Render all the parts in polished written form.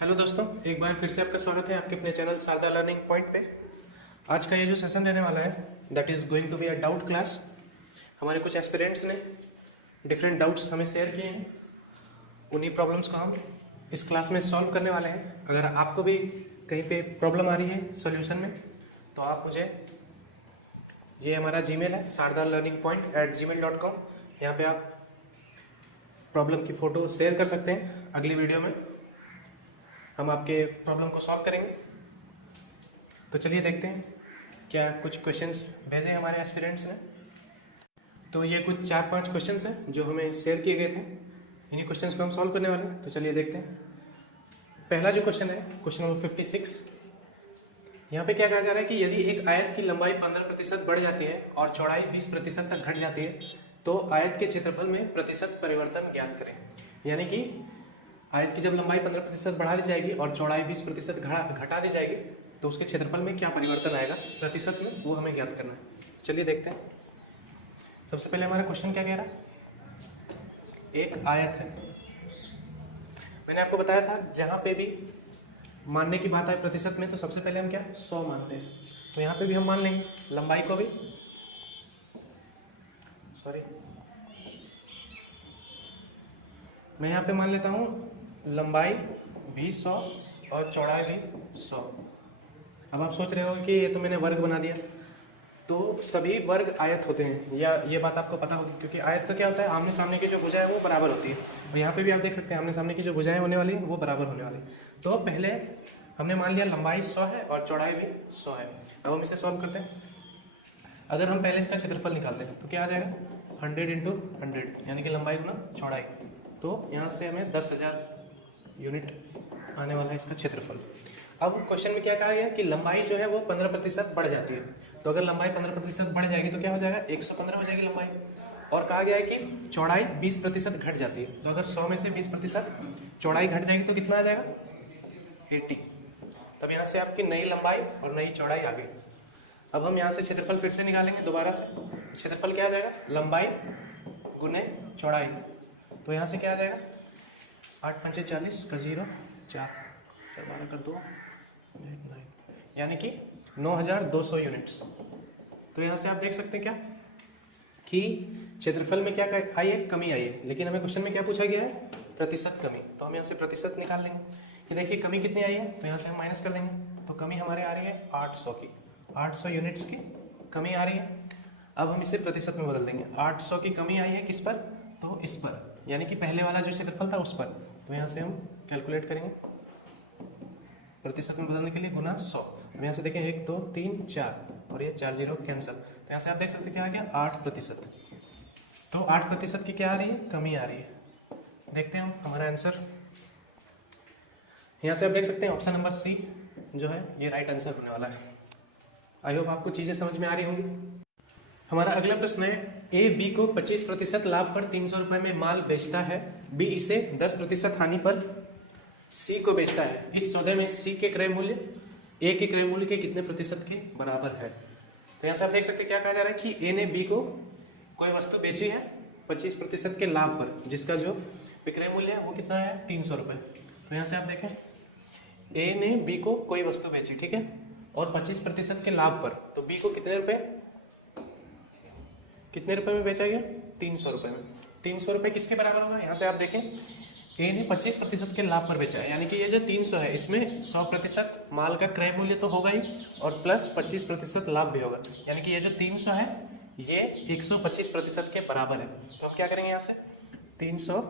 Hello दोस्तों, एक बार फिर से आपका स्वागत है आपके अपने चैनल शारदा लर्निंग पॉइंट पे। आज का ये जो सेशन रहने वाला है that is going to be a doubt class. हमारे कुछ एस्पिरेंट्स ने डिफरेंट डाउट्स हमें शेयर किए हैं, उन्हीं प्रॉब्लम्स को हम इस क्लास में सॉल्व करने वाले हैं। अगर आपको भी कहीं पे प्रॉब्लम आ रही है सोल्यूशन में तो आप मुझे, ये हमारा जीमेल है sarda.learningpoint@gmail.com, यहाँ पे आप प्रॉब्लम की फ़ोटो शेयर कर सकते हैं। अगली वीडियो में हम आपके प्रॉब्लम को सॉल्व करेंगे। तो चलिए देखते हैं क्या कुछ क्वेश्चंस भेजे हमारे एस्पिरेंट्स ने। तो ये कुछ 4-5 क्वेश्चंस हैं जो हमें शेयर किए गए थे, इन्हीं क्वेश्चंस को हम सॉल्व करने वाले हैं। तो चलिए देखते हैं। पहला जो क्वेश्चन है, क्वेश्चन नंबर 56, यहाँ पे क्या कहा जा रहा है कि यदि एक आयत की लंबाई 15% बढ़ जाती है और चौड़ाई 20% तक घट जाती है तो आयत के क्षेत्रफल में प्रतिशत परिवर्तन ज्ञात करें। यानी कि आयत की जब लंबाई 15% बढ़ा दी जाएगी और चौड़ाई 20% घटा दी जाएगी तो उसके क्षेत्रफल में क्या परिवर्तन आएगा प्रतिशत में, वो हमें ज्ञात करना है। चलिए देखते हैं। सबसे पहले हमारा क्वेश्चन क्या कह रहा है, एक आयत है। मैंने आपको बताया था जहाँ पे भी मानने की बात आए प्रतिशत में तो सबसे पहले हम क्या 100 मानते हैं। तो यहाँ पे भी हम मान लेंगे लंबाई को भी, मैं यहाँ पे मान लेता हूँ लंबाई भी 100 और चौड़ाई भी 100। अब आप सोच रहे हो कि ये तो मैंने वर्ग बना दिया, तो सभी वर्ग आयत होते हैं, या ये बात आपको पता होगी, क्योंकि आयत का क्या होता है, आमने सामने की जो भुजाएं वो बराबर होती है। और यहाँ पे भी आप देख सकते हैं आमने सामने की जो भुजाएं होने वाली है वो बराबर होने वाली। तो पहले हमने मान लिया लंबाई 100 है और चौड़ाई भी 100 है। अब हम इसे सॉल्व करते हैं। अगर हम पहले इसका क्षेत्रफल निकालते हैं तो क्या आ जाएगा 100 × 100, यानी कि लंबाई गुना चौड़ाई। तो यहाँ से हमें 10,000 यूनिट आने वाला है इसका क्षेत्रफल। अब क्वेश्चन में क्या कहा गया कि लंबाई जो है वो 15% बढ़ जाती है। तो अगर लंबाई 15% बढ़ जाएगी तो क्या हो जाएगा 115 हो जाएगी लंबाई। और कहा गया है कि चौड़ाई 20% घट जाती है। तो अगर 100 में से 20% चौड़ाई घट जाएगी तो कितना आ जाएगा 80। तब यहाँ से आपकी नई लंबाई और नई चौड़ाई आ गई। अब हम यहाँ से क्षेत्रफल फिर से निकालेंगे दोबारा से। क्षेत्रफल क्या आ जाएगा लंबाई गुने चौड़ाई। तो यहाँ से क्या आ जाएगा 8 × 5 = 40 का 0, 4 × 12 का 2, यानी कि 9200 यूनिट्स। तो यहाँ से आप देख सकते हैं क्या कि क्षेत्रफल में क्या आई है, कमी आई है। लेकिन हमें क्वेश्चन में क्या पूछा गया है, प्रतिशत कमी। तो हम यहाँ से प्रतिशत निकाल लेंगे। ये देखिए कमी कितनी आई है, तो यहाँ से हम माइनस कर देंगे। तो कमी हमारे आ रही है 800 की, 800 यूनिट्स की कमी आ रही है। अब हम इसे प्रतिशत में बदल देंगे। 800 की कमी आई है किस पर, तो इस पर, यानी कि पहले वाला जो क्षेत्रफल था उस पर। तो यहाँ से हम कैलकुलेट करेंगे प्रतिशत में बदलने के लिए गुना 100। अब यहाँ से देखें 1 2 3 4 और ये 4 0 कैंसिल। तो यहाँ से आप देख सकते हैं क्या आ गया 8%। तो 8% की क्या आ रही है, कमी आ रही है। देखते हैं हम हमारा आंसर। यहाँ से आप देख सकते हैं ऑप्शन नंबर सी जो है ये राइट आंसर होने वाला है। आई होप आपको चीज़ें समझ में आ रही होंगी। हमारा अगला प्रश्न है, ए बी को 25% लाभ पर 300 रुपये में माल बेचता है। बी इसे 10% हानि पर सी को बेचता है। इस सौदे में सी के क्रय मूल्य ए के क्रय मूल्य के कितने प्रतिशत के बराबर है। तो यहाँ से आप देख सकते हैं क्या कहा जा रहा है कि ए ने बी को कोई वस्तु बेची है 25% के लाभ पर, जिसका जो विक्रय मूल्य है वो कितना है 300 रुपये। तो यहाँ से आप देखें ए ने बी को कोई वस्तु बेची, ठीक है, और 25% के लाभ पर। तो बी को कितने रुपए में बेचा गया 300 रुपये में। 300 रुपये किसके बराबर होगा, यहाँ से आप देखें ए ने 25% के लाभ पर बेचा है, यानी कि ये जो 300 है इसमें 100% माल का क्रय मूल्य तो होगा ही और प्लस 25% लाभ भी होगा, यानी कि ये जो 300 है ये 125% के बराबर है। तो हम क्या करेंगे, यहाँ से 300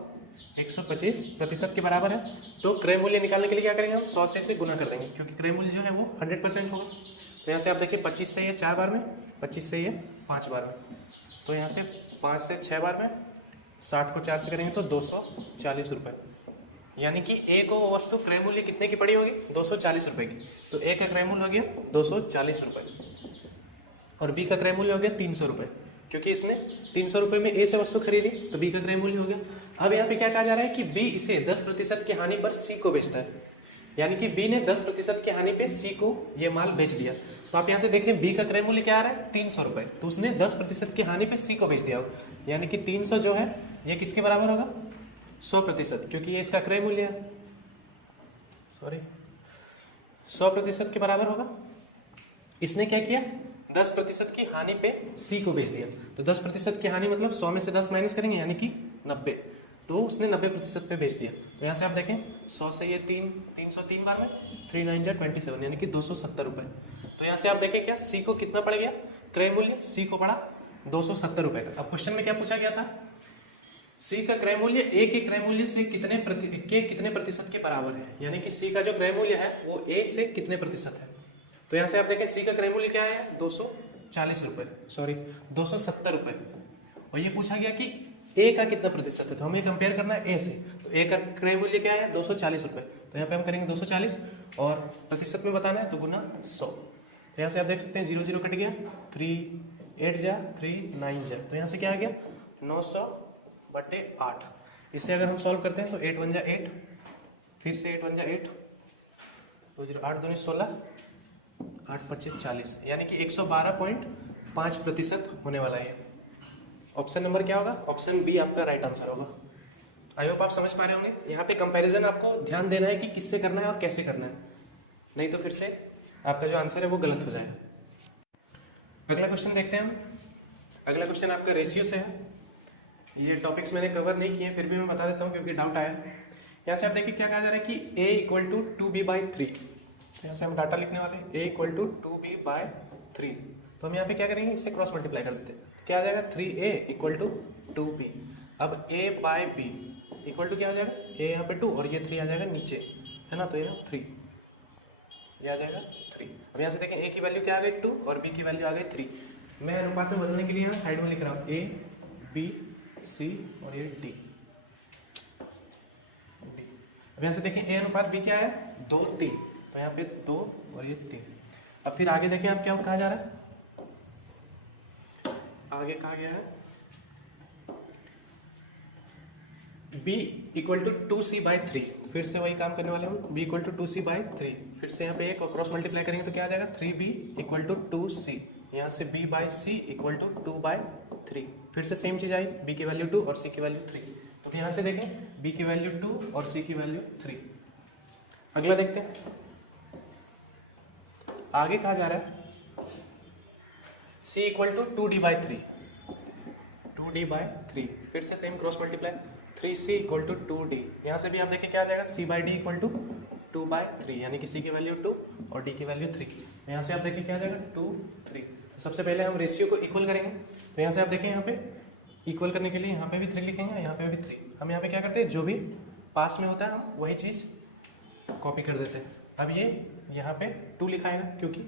125% के बराबर है। तो क्रय मूल्य निकालने के लिए क्या करेंगे हम 100 से इसे गुना कर देंगे, क्योंकि क्रय मूल्य जो है वो 100% होगा। तो यहाँ से आप देखिए 25 से ये 4 बार में, 25 से ये 5 बार में, तो यहाँ से 5 से 6 बार में, 60 को 4 से करेंगे तो 240 रुपये, यानी कि ए को वो वस्तु क्रय मूल्य कितने की पड़ी होगी 240 रुपये की। तो ए का क्रय मूल्य हो गया 240 रुपये और बी का क्रय मूल्य हो गया 300 रुपये, क्योंकि इसने 300 रुपये में ए से वस्तु खरीदी तो बी का क्रय मूल्य हो गया। अब यहाँ पे क्या कहा जा रहा है कि बी इसे 10% की हानि पर सी को बेचता है, यानी कि बी ने 10% की हानि पे सी को ये माल बेच दिया। तो आप यहाँ से देखें बी का क्रय मूल्य क्या आ रहा है 300 रुपये, तो उसने 10% की हानि पे सी को बेच दिया, यानी कि 300 जो है ये किसके बराबर होगा 100%, क्योंकि ये इसका क्रय मूल्य है। 100% के बराबर होगा। इसने क्या किया, 10% की हानि पे सी को बेच दिया। तो 10% की हानि मतलब 100 में से 10 माइनस करेंगे यानी कि 90, तो उसने 90% पे बेच दिया। तो यहाँ से आप देखें 100 से ये 303 बार में 3 9 जा 27 यानी कि 270 रुपये। तो यहाँ से आप देखें क्या सी को कितना पड़ गया क्रय मूल्य, सी को पड़ा 270 रुपये का। अब क्वेश्चन में क्या पूछा गया था, सी का क्रय मूल्य ए के क्रय मूल्य से कितने प्रतिशत के बराबर है, यानी कि सी का जो क्रय मूल्य है वो ए से कितने प्रतिशत है। तो यहाँ से आप देखें सी का क्रय मूल्य क्या है 240 रुपये, 270 रुपये, और ये पूछा गया कि ए का कितना प्रतिशत है, तो हमें कंपेयर करना है ए से। तो ए का क्रय मूल्य क्या है 240 रुपये, तो यहाँ पे हम करेंगे 240 और प्रतिशत में बताना है तो गुना 100। तो यहाँ से आप देख सकते हैं 0 0 कट गया, 3 8 जा 3 9 जा, तो यहाँ से क्या आ गया 900/8। इसे अगर हम सॉल्व करते हैं तो 8 1 जा 8, फिर से 8 1 जा 8, 2 0 8 2 16, 8 25 40, यानी कि 112.5% होने वाला है। ऑप्शन नंबर क्या होगा, ऑप्शन बी आपका राइट आंसर होगा। आई होप आप समझ पा रहे होंगे। यहाँ पे कंपैरिजन आपको ध्यान देना है कि किससे करना है और कैसे करना है, नहीं तो फिर से आपका जो आंसर है वो गलत हो जाएगा। अगला क्वेश्चन देखते हैं हम। अगला क्वेश्चन आपका रेशियो से है। ये टॉपिक्स मैंने कवर नहीं किए, फिर भी मैं बता देता हूँ क्योंकि डाउट आया। यहाँ से आप देखिए क्या कहा जा रहा है कि a = 2b/3। तो यहाँ से हम डाटा लिखने वाले a = 2b/3। तो हम यहाँ पे क्या करेंगे, इसे क्रॉस मल्टीप्लाई कर देते हैं। क्या आ जाएगा 3a = 2b। अब a/b इक्वल टू क्या हो जाएगा, a यहाँ पे 2 और ये 3 आ जाएगा नीचे, है ना, तो ये 3, ये आ जाएगा 3। अब यहाँ से देखें a की वैल्यू क्या आ गई 2 और b की वैल्यू आ गई 3। मैं अनुपात में बदलने के लिए यहाँ साइड में लिख रहा हूँ a b c और ये d। अब यहाँ से देखें a अनुपात b क्या है 2 3, तो यहाँ पे 2 और ये 3। अब फिर आगे देखें आप क्या कहा जा रहा है, आगे कहा गया है b = 2c/3। फिर से वही काम करने वाले हम, b = 2c/3। फिर से यहाँ पे एक और क्रॉस मल्टीप्लाई करेंगे तो क्या आ जाएगा 3b = 2c। यहाँ से b/c = 2/3। फिर से सेम चीज आई, b की वैल्यू 2 और c की वैल्यू 3। तो यहाँ से देखें b की वैल्यू 2 और c की वैल्यू 3। अगला देखते हैं, आगे कहा जा रहा है c = 2d/3, 2d/3। फिर से same cross multiply, 3c = 2d। यहाँ से भी आप देखिए क्या आ जाएगा c/d = 2/3, यानी कि c की वैल्यू 2 और d की वैल्यू 3। यहाँ से आप देखिए क्या आ जाएगा 2 3। तो सबसे पहले हम रेशियो को इक्वल करेंगे। तो यहाँ से आप देखें यहाँ पे इक्वल करने के लिए यहाँ पे भी 3 लिखेंगे, यहाँ पे भी 3। हम यहाँ पे क्या करते हैं, जो भी पास में होता है हम वही चीज़ कॉपी कर देते हैं। अब ये यहाँ पे 2 लिखाएगा क्योंकि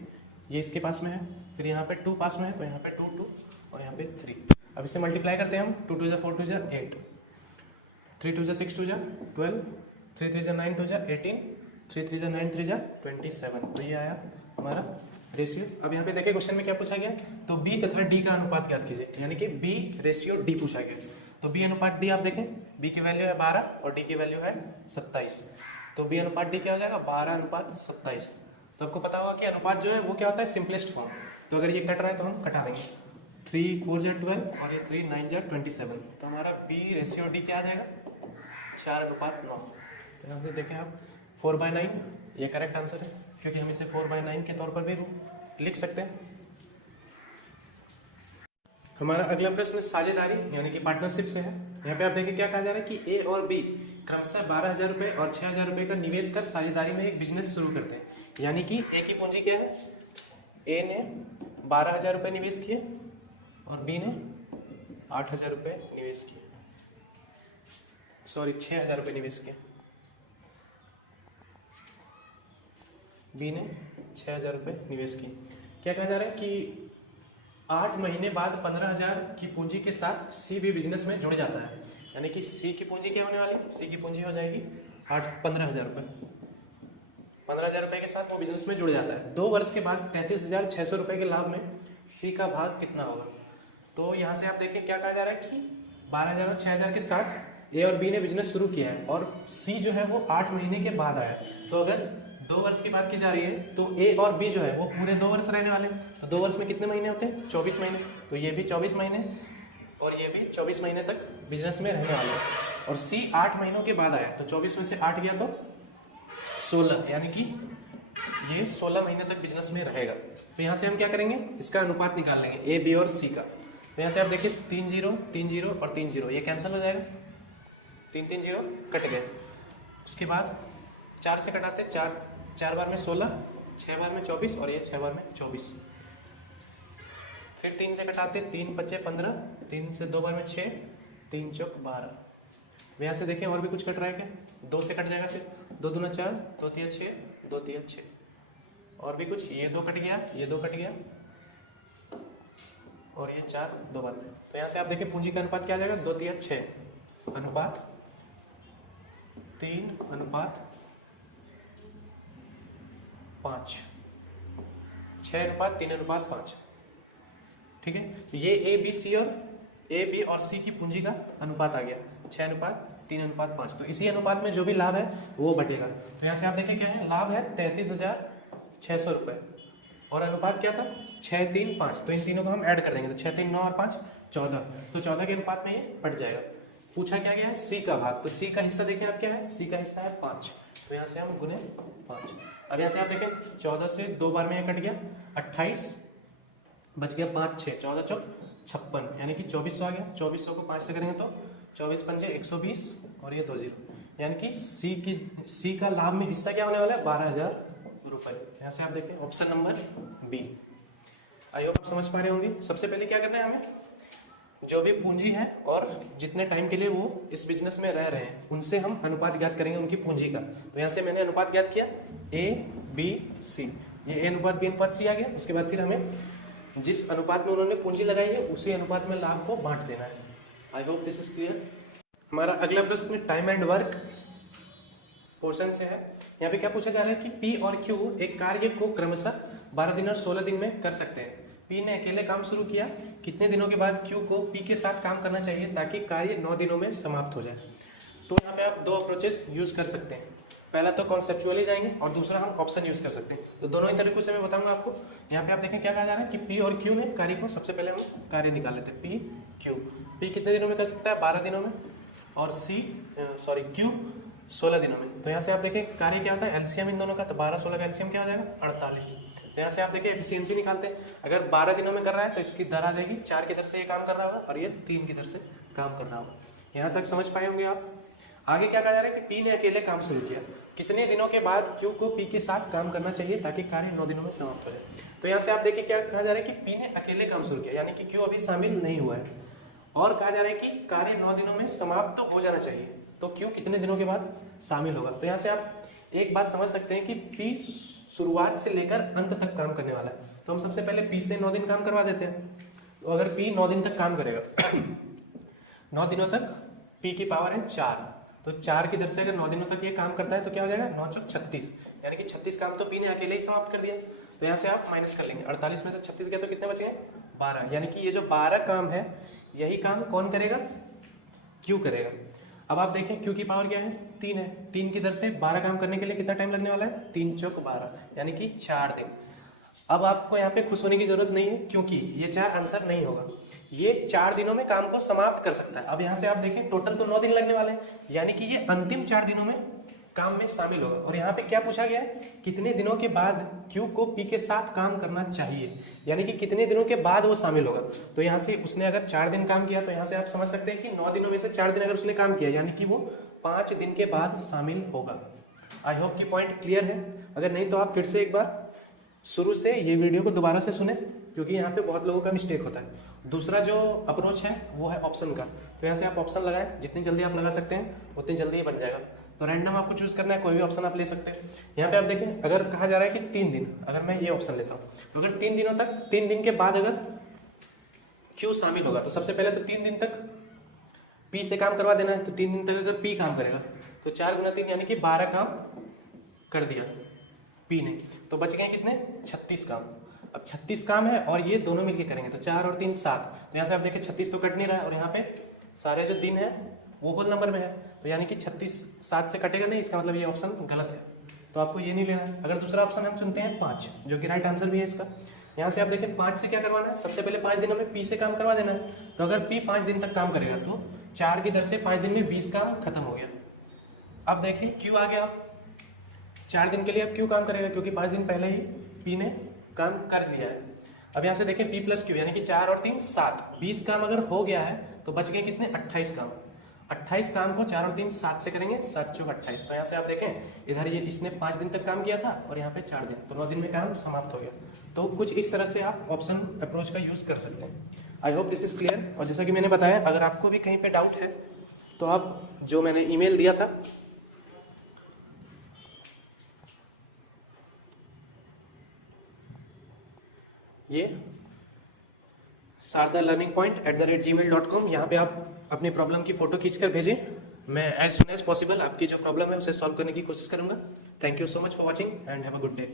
ये इसके पास में है, फिर यहाँ पे 2 पास में है तो यहाँ पे 2 2 और यहाँ पे 3। अब इसे मल्टीप्लाई करते हैं हम, 2 2 4 2 8, 3 2 6 2 12, 3 3 9 2 18, 3 3 9 3 27। तो ये आया हमारा रेशियो। अब यहाँ पे देखिए क्वेश्चन में क्या पूछा गया, तो b तथा d का अनुपात ज्ञात कीजिए, यानी कि b/d पूछा गया। तो b अनुपात d आप देखें, b की वैल्यू है 12 और d की वैल्यू है 27। तो b अनुपात d क्या हो जाएगा 12:27। तो आपको पता होगा कि अनुपात जो है वो क्या होता है सिंपलेस्ट फॉर्म। तो अगर ये कट रहा है तो हम कटा देंगे, 3 4 जा 12 और ये 3 9 जा 27। तो हमारा b/d क्या आ जाएगा 4:9। तो यहाँ से देखें आप 4/9 ये करेक्ट आंसर है, क्योंकि हम इसे 4/9 के तौर पर भी लिख सकते हैं। हमारा अगला प्रश्न साझेदारी यानी कि पार्टनरशिप से है। यहाँ पे आप देखिए क्या कहा जा रहा है कि ए और बी क्रमशः 12,000 रुपये और 6,000 रुपये का निवेश कर साझेदारी में एक बिजनेस शुरू करते हैं। यानी कि ए की पूंजी क्या है, ए ने 12,000 रुपये निवेश किए और बी ने 8,000 रुपये निवेश किए, 6,000 रुपये निवेश किए। बी ने 6,000 रुपये निवेश किए। क्या कहा जा रहा है कि 8 महीने बाद 15,000 की पूंजी के साथ सी भी बिजनेस में जुड़ जाता है। यानी कि सी की पूंजी क्या होने वाली है, सी की पूंजी हो जाएगी 15,000 रुपये। 15,000 रुपये के साथ वो बिजनेस में जुड़ जाता है। 2 वर्ष के बाद 33,600 रुपये के लाभ में सी का भाग कितना होगा। तो यहाँ से आप देखें क्या कहा जा रहा है कि 12,000 और 6,000 के साथ ए और बी ने बिजनेस शुरू किया है और सी जो है वो 8 महीने के बाद आया। तो अगर 2 वर्ष की बात की जा रही है तो ए और बी जो है वो पूरे 2 वर्ष रहने वाले हैं। तो 2 वर्ष में कितने महीने होते हैं, 24 महीने। तो ये भी 24 महीने और ये भी 24 महीने तक बिजनेस में रहने वाले हैं। और सी 8 महीनों के बाद आया, तो 24 में से 8 गया तो 16, यानी कि ये 16 महीने तक बिजनेस में रहेगा। तो यहाँ से हम क्या करेंगे, इसका अनुपात निकाल लेंगे ए, बी और सी का। तो यहाँ से आप देखिए 3 0 3 0 और 3 0, ये कैंसिल हो जाएगा, 3 3 0 कट गए। उसके बाद 4 से कटाते, 4 बार में 16, 6 बार में 24 और ये 6 बार में 24। फिर 3 से कटाते, 3 5 15, 3 से 2 बार में 6, 3 चौक 12। यहाँ से देखें और भी कुछ कट रहा है क्या, 2 से कट जाएगा, फिर 2 दूना 4, 2 तिया 6, 2 तिया 6, और भी कुछ, ये 2 कट गया, ये 2 कट गया और ये 4 2 बार। तो यहाँ से आप देखिए पूंजी का अनुपात क्या आ जाएगा, 2 तिया 6 अनुपात 3 अनुपात 5, 6 अनुपात 3 अनुपात 5। ठीक है, तो ये ए बी सी और ए बी और सी की पूंजी का अनुपात आ गया, 6 अनुपात 3 अनुपात 5। तो इसी अनुपात में जो भी लाभ है वो बटेगा। तो यहाँ से आप देखिए क्या है, लाभ है 33,600 रुपये और अनुपात क्या था, 6 3 5। तो इन तीनों को हम ऐड कर देंगे, तो 6 3 9 और 5 14। तो 14 के अनुपात में ये बट जाएगा। पूछा क्या गया है, सी का भाग। तो सी का हिस्सा देखिए आप क्या है, सी का हिस्सा है 5। तो यहाँ से हम गुने 5। अब यहाँ से आप देखें 14 से 2 बार में ये कट गया, 28 बच गया 5 6, 14 चौक 56, यानी कि 2400 आ गया। 2400 को 5 से करेंगे तो 24 पंजे 120 और ये 2 0, यानी कि सी का लाभ में हिस्सा क्या होने वाला है, 12,000 रुपये। यहाँ से आप देखें option number B. I hope आप समझ पा रहे होंगे। सबसे पहले क्या करना है, हमें जो भी पूंजी है और जितने टाइम के लिए वो इस बिजनेस में रह रहे हैं उनसे हम अनुपात ज्ञात करेंगे उनकी पूंजी का। तो यहाँ से मैंने अनुपात ज्ञात किया ए बी सी, ये ए अनुपात बी अनुपात सी आ गया। उसके बाद फिर हमें जिस अनुपात में उन्होंने पूंजी लगाई है उसी अनुपात में लाभ को बांट देना है। I hope this is clear. हमारा अगला प्रश्न टाइम एंड वर्क पोर्शन से है। यहाँ पे क्या पूछा जा रहा है कि पी और क्यू एक कार्य को क्रमशः 12 दिन और 16 दिन में कर सकते हैं। पी ने अकेले काम शुरू किया, कितने दिनों के बाद क्यू को पी के साथ काम करना चाहिए ताकि कार्य 9 दिनों में समाप्त हो जाए। तो यहाँ पे आप 2 अप्रोचेस यूज कर सकते हैं। पहला तो कॉन्सेप्चुअली जाएंगे और दूसरा हम ऑप्शन यूज कर सकते हैं। तो दोनों ही तरीकों से मैं बताऊंगा आपको। यहाँ पे आप देखें क्या कहा जा रहा है कि पी और क्यू में कार्य को, सबसे पहले हम कार्य निकाल लेते हैं। पी क्यू, पी कितने दिनों में कर सकता है, 12 दिनों में, और क्यू 16 दिनों में। तो यहाँ से आप देखें कार्य क्या आता है, एलसीएम इन दोनों का, तो 12 16 का एलसीएम क्या हो जाएगा, 48। तो यहाँ से आप देखिए एफिशिएंसी निकालते हैं। अगर 12 दिनों में कर रहा है तो इसकी दर आ जाएगी 4 की दर से ये काम कर रहा होगा और ये 3 की दर से काम कर रहा होगा। यहाँ तक समझ पाए होंगे आप। आगे क्या कहा जा रहा है कि पी ने अकेले काम शुरू किया, कितने दिनों के बाद क्यू को पी के साथ काम करना चाहिए ताकि कार्य 9 दिनों में समाप्त हो जाए। तो यहाँ से आप देखिए क्या कहा जा रहा है कि पी ने अकेले काम शुरू किया, यानी कि क्यू अभी शामिल नहीं हुआ है, और कहा जा रहा है कि कार्य 9 दिनों में समाप्त तो हो जाना चाहिए। तो क्यू कितने दिनों के बाद शामिल होगा। तो यहाँ से आप एक बात समझ सकते हैं कि पी शुरुआत से लेकर अंत तक काम करने वाला है। तो हम सबसे पहले पी से 9 दिन काम करवा देते हैं। तो अगर पी 9 दिन तक काम करेगा 9 दिनों तक पी की पावर है 4, तो 4 की दर से अगर 9 दिनों तक ये काम करता है तो क्या हो जाएगा, 9 चौक 36, यानी कि 36 काम तो पी ने अकेले ही समाप्त कर दिया। तो यहाँ से आप माइनस कर लेंगे, 48 में से 36 गया तो कितने बच गए, 12, यानी कि ये जो 12 काम है यही काम कौन करेगा, क्यू करेगा। अब आप देखें क्यू की पावर क्या है, 3 है, 3 की दर से 12 काम करने के लिए कितना टाइम लगने वाला है, 3 चौक 12, यानी कि 4 दिन। अब आपको यहाँ पे खुश होने की जरूरत नहीं है क्योंकि ये 4 आंसर नहीं होगा, ये 4 दिनों में काम को समाप्त कर सकता है। अब यहाँ से आप देखें टोटल तो 9 दिन लगने वाले हैं, यानी कि ये अंतिम 4 दिनों में काम में शामिल होगा। और यहाँ पे क्या पूछा गया है, कितने दिनों के बाद क्यू को पी के साथ काम करना चाहिए, यानी कि कितने दिनों के बाद वो शामिल होगा। तो यहाँ से उसने अगर 4 दिन काम किया तो यहाँ से आप समझ सकते हैं कि 9 दिनों में से 4 दिन अगर उसने काम किया यानी कि वो 5 दिन के बाद शामिल होगा। आई होप कि पॉइंट क्लियर है। अगर नहीं तो आप फिर से एक बार शुरू से ये वीडियो को दोबारा से सुने, क्योंकि यहाँ पे बहुत लोगों का मिस्टेक होता है। दूसरा जो अप्रोच है वो है ऑप्शन का। तो यहाँ से आप ऑप्शन लगाएं, जितनी जल्दी आप लगा सकते हैं उतनी जल्दी ही बन जाएगा। तो रैंडम आपको चूज करना है, कोई भी ऑप्शन आप ले सकते हैं। यहाँ पे आप देखें अगर कहा जा रहा है कि 3 दिन, अगर मैं ये ऑप्शन लेता हूँ तो अगर 3 दिनों तक, 3 दिन के बाद अगर क्यू शामिल होगा तो सबसे पहले तो 3 दिन तक पी से काम करवा देना है। तो 3 दिन तक अगर पी काम करेगा तो 4 गुना 3 यानी कि 12 काम कर दिया पी ने, तो बच गए कितने, 36 काम। अब 36 काम है और ये दोनों मिलके करेंगे तो 4 और 3 7। तो यहाँ से आप देखें 36 तो कट नहीं रहा है और यहाँ पे सारे जो दिन है वो होल नंबर में है, तो यानी कि 36 7 से कटेगा नहीं, इसका मतलब ये ऑप्शन गलत है, तो आपको ये नहीं लेना है। अगर दूसरा ऑप्शन हम चुनते हैं 5, जो कि राइट आंसर भी है इसका। यहाँ से आप देखें 5 से क्या करवाना है, सबसे पहले 5 दिनों में पी से काम करवा देना है। तो अगर पी 5 दिन तक काम करेगा तो 4 की दर से 5 दिन में 20 काम खत्म हो गया। अब देखिए क्यू आ गया, 4 दिन के लिए अब क्यू काम करेगा, क्योंकि 5 दिन पहले ही पी ने काम कर लिया है। अब यहाँ से देखें पी प्लस क्यू, यानी कि 4 और 3 7, 20 काम अगर हो गया है तो बच गए कितने, 28 काम। 28 काम को 4 और 3 7 से करेंगे, 7 चौक 28। तो यहाँ से आप देखें इधर ये इसने 5 दिन तक काम किया था और यहाँ पे 4 दिन, तो 9 दिन में काम समाप्त हो गया। तो कुछ इस तरह से आप ऑप्शन अप्रोच का यूज कर सकते हैं। I hope this is clear. और जैसा कि मैंने बताया, अगर आपको भी कहीं पे डाउट है तो आप जो मैंने ईमेल दिया था ये sarda.learningpoint@gmail.com, यहाँ पे आप अपनी प्रॉब्लम की फोटो खींच कर भेजें। मैं एज सुन एज पॉसिबल आपकी जो प्रॉब्लम है उसे सॉल्व करने की कोशिश करूंगा। Thank you so much for watching and have a good day.